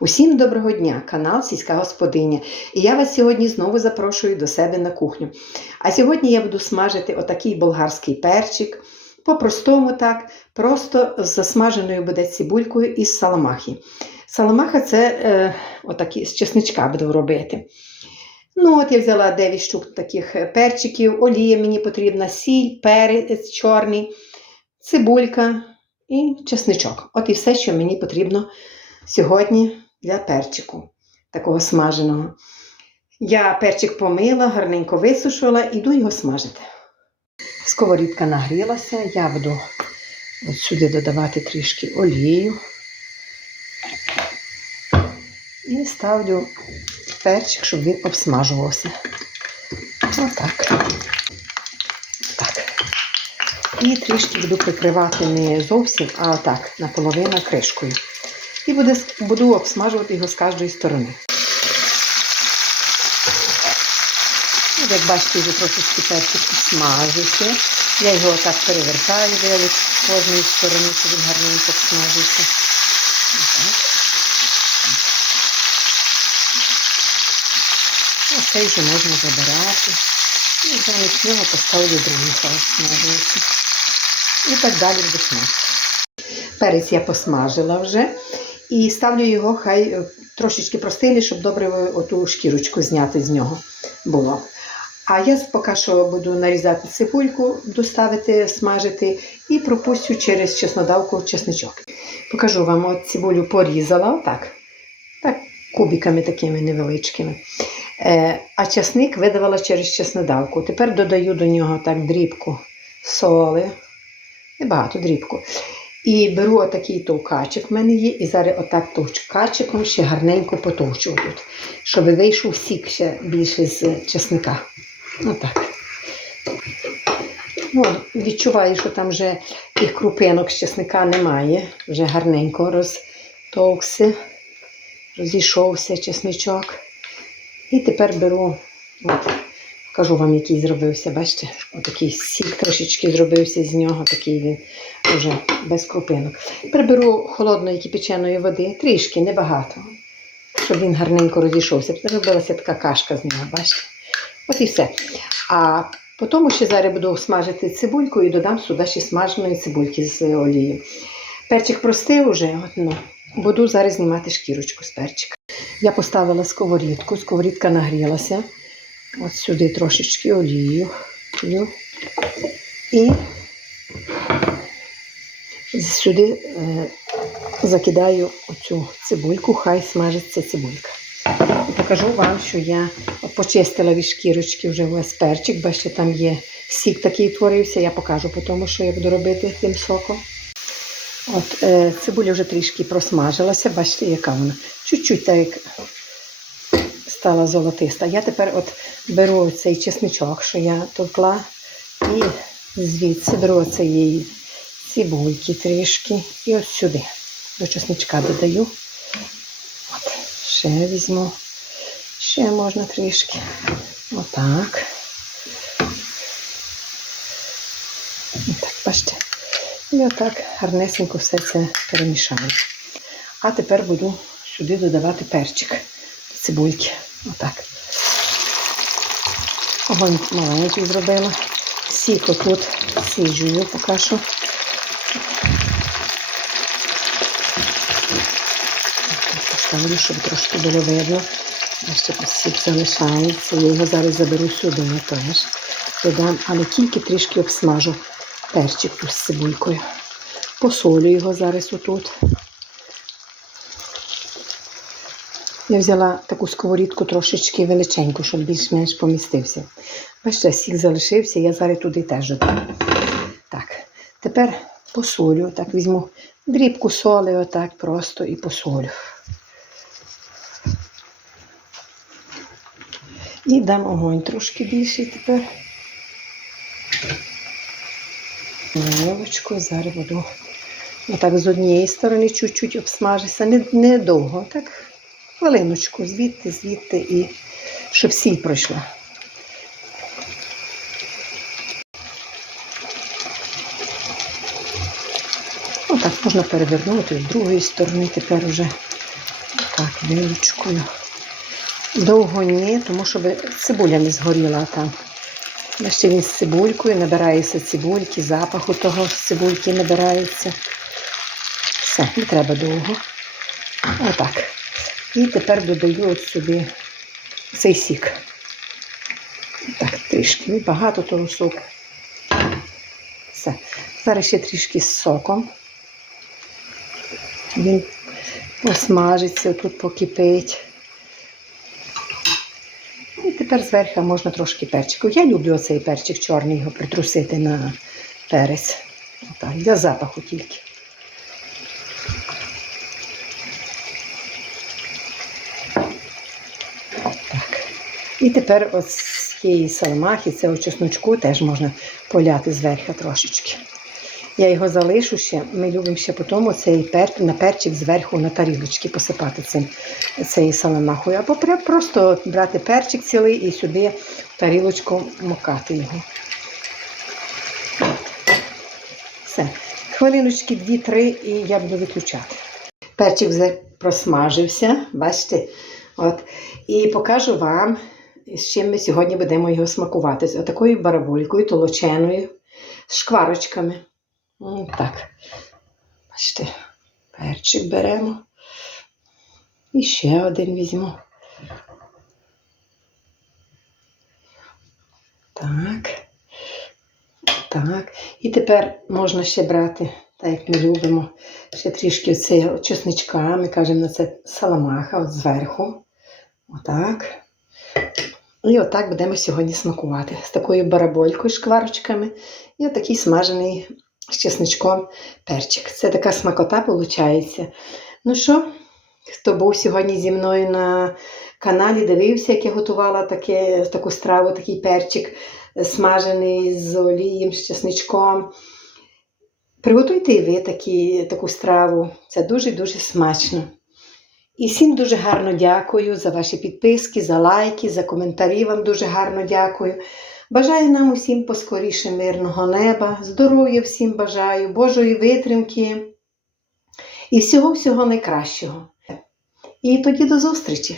Усім доброго дня, канал Сільська Господиня. І я вас сьогодні знову запрошую до себе на кухню. А сьогодні я буду смажити отакий болгарський перчик. По-простому так, просто з засмаженою буде цибулькою із саламахи. Саламаха це е, отакі, з чесничка буду робити. Ну, от я взяла 9 штук таких перчиків, олія мені потрібна, сіль, перець чорний, цибулька і чесничок. От і все, що мені потрібно сьогодні для перчику, такого смаженого. Я перчик помила, гарненько висушила, іду його смажити. Сковорідка нагрілася, я буду от сюди додавати трішки олію. І ставлю перчик, щоб він обсмажувався. Отак. Так. І трішки буду прикривати не зовсім, а так, наполовину кришкою. І буду, буду обсмажувати його з кожної сторони. Як бачите, вже трошечки перчик смажився. Я його отак перевертаю з кожної сторони, щоб він гарненько смажився. Оцей вже можна забирати. І замість нього поставлю другий хай смажується. І так далі буде смак. Перець я посмажила вже. І ставлю його, хай е, трошечки простилі, щоб добре оту шкірочку зняти з нього було. А я поки що буду нарізати цибульку, доставити, смажити і пропустю через чеснодавку чесничок. Покажу вам, от цибулю порізала, отак, так, кубиками такими невеличкими. Е, а чесник видавала через чеснодавку. Тепер додаю до нього так дрібку соли, небагато дрібку. І беру отакий товкачик в мене є, і зараз отак товкачиком ще гарненько потовчу тут, щоб вийшов сік ще більше з чесника. Отак. Ну, відчуваю, що там вже тих крупинок з чесника немає. Вже гарненько розтовкся, розійшовся чесничок. І тепер беру, от, покажу вам, який зробився, бачите, отакий сік трошечки зробився з нього, такий він вже без крупинок. Тепер беру холодної кипяченої води, трішки, небагато, щоб він гарненько розійшовся. Зробилася така кашка з нього, бачите? От і все. А потім ще зараз буду смажити цибульку і додам сюди ще смаженої цибульки з олією. Перчик простив уже, от, ну, буду зараз знімати шкірочку з перчика. Я поставила сковорідку, сковорідка нагрілася. От сюди трошечки олію. І сюди е, закидаю оцю цибульку, хай смажиться цибулька. Покажу вам, що я почистила від шкірочки вже весь перчик, бачите, там є сік такий творився, я покажу по тому, що я буду робити тим соком. От, е, Цибуля вже трішки просмажилася, бачите, яка вона. Чуть-чуть так як стала золотиста. Я тепер от беру цей чесничок, що я товкла, і звідси беру цієї цибульки трішки і от сюди. До чесничка додаю. От, ще візьму. Ще можна трішки. Отак. Отак, бачите. І отак гарнесенько все це перемішаю. А тепер буду сюди додавати перчик цибульки. Отак. Огонь маленький зробила. Сік отут сіджую поки що. Поставлю, щоб трошки було видно. Ще сік залишається. Я його зараз заберу сюди теж. Додам, але тільки трішки обсмажу перчик тут з цибулькою. Посолю його зараз отут. Я взяла таку сковорідку трошечки величеньку, щоб більш-менш помістився. Бачите, сік залишився, я зараз туди теж додам. Так, тепер посолю. Так, візьму дрібку соли, отак просто і посолю. І дам огонь трошки більший тепер. Головочку зараз буду отак з однієї сторони чуть-чуть обсмажитися, не, не так хвилиночку, звідти, звідти і щоб сіль пройшла. Отак можна перевернути з другої сторони тепер уже так. вилочкою. Довго ні, тому що цибуля не згоріла там. Ще він з цибулькою набирається цибульки, запаху того з цибульки набирається. Все, не треба довго. Отак. І тепер додаю от сюди цей сік. Так, трішки, не багато того соку. Все. Зараз ще трішки з соком. Він посмажиться, тут покипить. І тепер зверху можна трошки перчику. Я люблю оцей перчик чорний, його притрусити на перець. Отак, для запаху тільки. І тепер от з цієї саламахи, цього чесночку теж можна поляти зверху трошечки. Я його залишу ще. Ми любимо ще потім цей пер, на перчик зверху на тарілочки посипати цим, цією саламахою. Або просто брати перчик цілий і сюди в тарілочку мокати його. Все. Хвилиночки 2-3 і я буду виключати. Перчик вже просмажився, бачите? От. І покажу вам, з чим ми сьогодні будемо його смакувати. З отакою барабулькою, толоченою, з шкварочками. Так. Бачите, перчик беремо. І ще один візьму. Так. Так. І тепер можна ще брати, так як ми любимо, ще трішки цього чесничка. Ми кажемо на це саламаха от зверху. Отак. І отак будемо сьогодні смакувати. З такою бараболькою, шкварочками. І отакий смажений з чесничком перчик. Це така смакота виходить. Ну що, хто був сьогодні зі мною на каналі, дивився, як я готувала таке, таку страву, такий перчик е, смажений з олієм, з чесничком. Приготуйте і ви такі, таку страву. Це дуже-дуже смачно. І всім дуже гарно дякую за ваші підписки, за лайки, за коментарі. Вам дуже гарно дякую. Бажаю нам усім поскоріше мирного неба, здоров'я всім бажаю, Божої витримки і всього-всього найкращого. І тоді до зустрічі!